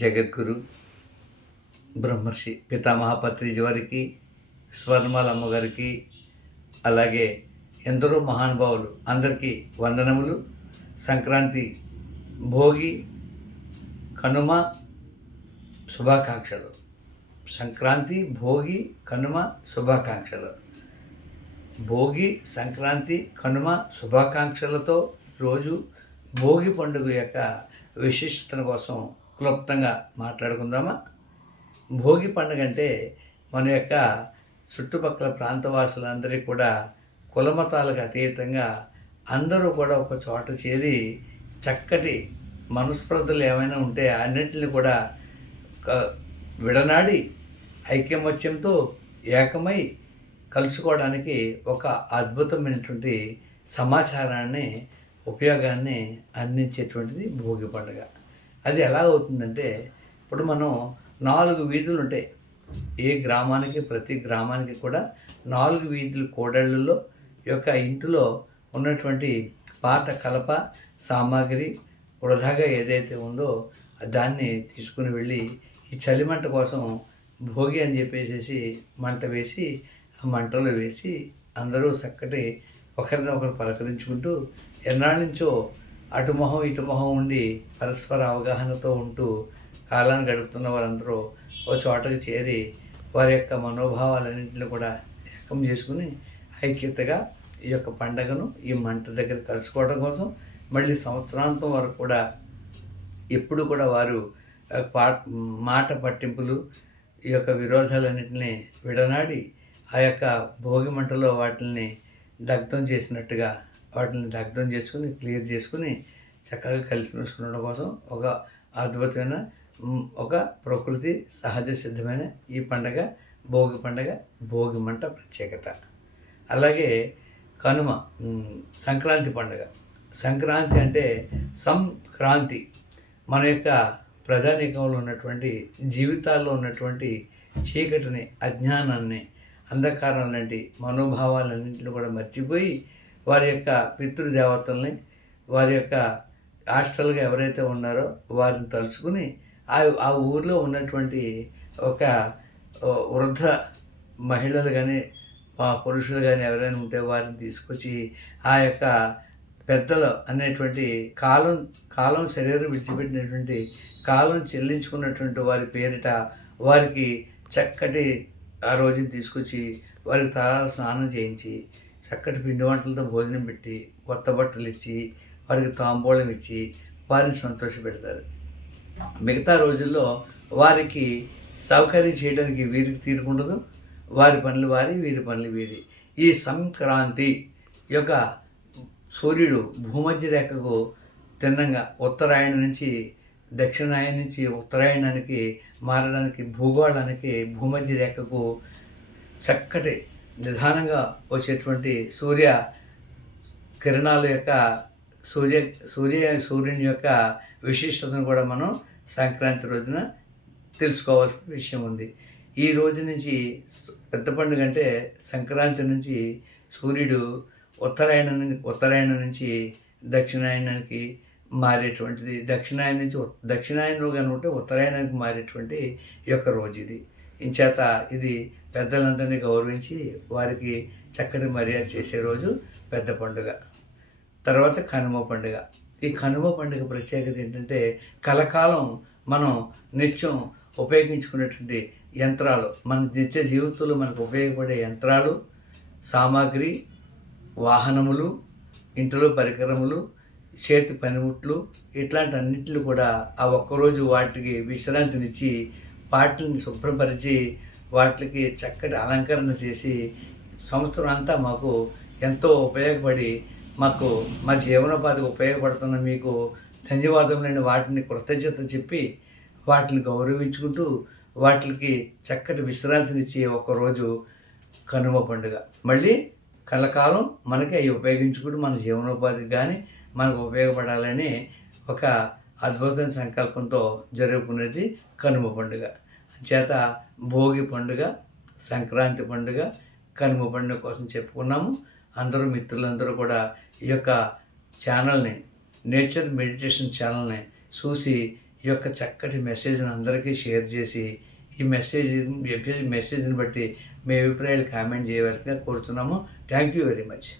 జగద్గురు బ్రహ్మర్షి పితామహ పత్రిజీ వారికి, స్వర్ణమాల అమ్మగారికి, అలాగే ఎందరో మహానుభావులు అందరికీ వందనములు. సంక్రాంతి, భోగి, కనుమ శుభాకాంక్షలు. సంక్రాంతి, భోగి, కనుమ శుభాకాంక్షలు. భోగి, సంక్రాంతి, కనుమ శుభాకాంక్షలతో ఈరోజు భోగి పండుగ యొక్క విశిష్టత కోసం క్లుప్తంగా మాట్లాడుకుందామా? భోగి పండుగ అంటే మన యొక్క చుట్టుపక్కల ప్రాంతవాసులందరికీ కూడా కులమతాలకు అతీతంగా అందరూ కూడా ఒక చోట చేరి చక్కటి మనస్పర్ధలు ఏమైనా ఉంటే అన్నింటిని కూడా విడనాడి ఐకమత్యంతో ఏకమై కలుసుకోవడానికి ఒక అద్భుతమైనటువంటి సమాచారాన్ని, ఉపయోగాన్ని అందించేటువంటిది భోగి పండుగ. అది ఎలా అవుతుందంటే, ఇప్పుడు మనం 4 వీధులు ఉంటాయి. ఏ గ్రామానికి, ప్రతి గ్రామానికి కూడా 4 వీధుల కూడళ్ళలో యొక్క ఇంటిలో ఉన్నటువంటి పాత కలప సామాగ్రి వృధాగా ఏదైతే ఉందో దాన్ని తీసుకుని వెళ్ళి ఈ చలిమంట కోసం భోగి అని చెప్పేసి మంట వేసి ఆ మంటలో వేసి అందరూ చక్కటి ఒకరిని ఒకరు పలకరించుకుంటూ ఎన్నాళ్ళ నుంచో అటు మొహం ఇటు మొహం ఉండి పరస్పర అవగాహనతో ఉంటూ కాలాన్ని గడుపుతున్న వారందరూ ఒక చోటకు చేరి వారి యొక్క మనోభావాలన్నింటినీ కూడా ఏకం చేసుకుని ఐక్యతగా ఈ యొక్క పండగను ఈ మంట దగ్గర కలుసుకోవడం కోసం మళ్ళీ సంవత్సరాంతం వరకు కూడా ఎప్పుడు కూడా వారు మాట పట్టింపులు, ఈ యొక్క విరోధాలన్నింటినీ విడనాడి ఆ యొక్క భోగి మంటలో వాటిని దగ్ధం చేసినట్టుగా వాటిని దగ్ధం చేసుకుని క్లియర్ చేసుకుని చక్కగా కలిసి ఉండడం కోసం ఒక అద్భుతమైన ఒక ప్రకృతి సహజ సిద్ధమైన ఈ పండగ భోగి పండగ, భోగి మంట ప్రత్యేకత. అలాగే కనుమ, సంక్రాంతి పండుగ. సంక్రాంతి అంటే సంక్రాంతి మన యొక్క ప్రజానీకంలో ఉన్నటువంటి జీవితాల్లో ఉన్నటువంటి చీకటిని, అజ్ఞానాన్ని, అంధకారం లాంటి మనోభావాలన్నింటినీ కూడా మర్చిపోయి వారి యొక్క పితృదేవతల్ని, వారి యొక్క హాస్టల్గా ఎవరైతే ఉన్నారో వారిని తలుచుకుని ఆ ఊరిలో ఉన్నటువంటి ఒక వృద్ధ మహిళలు కానీ పురుషులు కానీ ఎవరైనా ఉంటే వారిని తీసుకొచ్చి ఆ యొక్క పెద్దలు అనేటువంటి కాలం శరీరం విడిచిపెట్టినటువంటి కాలం చెల్లించుకున్నటువంటి వారి పేరిట వారికి చక్కటి ఆ రోజుని తీసుకొచ్చి వారికి తలాల స్నానం చేయించి చక్కటి పిండి వంటలతో భోజనం పెట్టి కొత్త బట్టలు ఇచ్చి వారికి తాంబూలం ఇచ్చి వారిని సంతోషపెడతారు. మిగతా రోజుల్లో వారికి సౌకర్యం చేయడానికి వీరికి తీరుకుండదు. వారి పనులు వారి, వీరి పనులు వీరి. ఈ సంక్రాంతి యొక్క సూర్యుడు భూమధ్య రేఖకు తిన్నంగా ఉత్తరాయణ నుంచి దక్షిణాయనం నుంచి ఉత్తరాయణానికి మారడానికి భూగోళానికి భూమధ్య రేఖకు చక్కటి నిదానంగా వచ్చేటువంటి సూర్య కిరణాల యొక్క సూర్యుని యొక్క విశిష్టతను కూడా మనం సంక్రాంతి రోజున తెలుసుకోవాల్సిన విషయం ఉంది. ఈ రోజు నుంచి పెద్ద పండుగ అంటే సంక్రాంతి నుంచి సూర్యుడు ఉత్తరాయణం నుంచి దక్షిణాయనానికి మారేటువంటిది, దక్షిణాయనంలో కానీ ఉంటే ఉత్తరాయణానికి మారేటువంటి ఈ యొక్క రోజు ఇది. ఇంచేత ఇది పెద్దలందరినీ గౌరవించి వారికి చక్కటి మర్యాద చేసే రోజు పెద్ద పండుగ. తర్వాత కనుమ పండుగ. ఈ కనుమ పండుగ ప్రత్యేకత ఏంటంటే కలకాలం మనం నిత్యం ఉపయోగించుకునేటువంటి యంత్రాలు, మన నిత్య జీవితంలో మనకు ఉపయోగపడే యంత్రాలు, సామాగ్రి, వాహనములు, ఇంటిలో పరికరములు, చేతి పనిముట్లు, ఇట్లాంటి అన్నింటిని కూడా ఆ ఒక్కరోజు వాటికి విశ్రాంతినిచ్చి వాటిని శుభ్రపరిచి వాటికి చక్కటి అలంకరణ చేసి సంవత్సరం అంతా మాకు ఎంతో ఉపయోగపడి మాకు మా జీవనోపాధికి ఉపయోగపడుతున్న మీకు ధన్యవాదములని వాటిని కృతజ్ఞత చెప్పి వాటిని గౌరవించుకుంటూ వాటికి చక్కటి విశ్రాంతినిచ్చి ఒకరోజు కనుమ పండుగ. మళ్ళీ కలకాలం మనకి అవి ఉపయోగించుకుంటూ మన జీవనోపాధికి కానీ మనకు ఉపయోగపడాలని ఒక అద్భుతమైన సంకల్పంతో జరుపుకునేది కనుమ పండుగ. చేత భోగి పండుగ, సంక్రాంతి పండుగ, కనుమ పండుగ కోసం చెప్పుకున్నాము. అందరూ మిత్రులందరూ కూడా ఈ యొక్క ఛానల్ని, నేచర్ మెడిటేషన్ ఛానల్ని చూసి ఈ యొక్క చక్కటి మెసేజ్ని అందరికీ షేర్ చేసి ఈ మెసేజ్ని బట్టి మీ అభిప్రాయాలు కామెంట్ చేయవలసిందిగా కోరుతున్నాము. Thank you very much.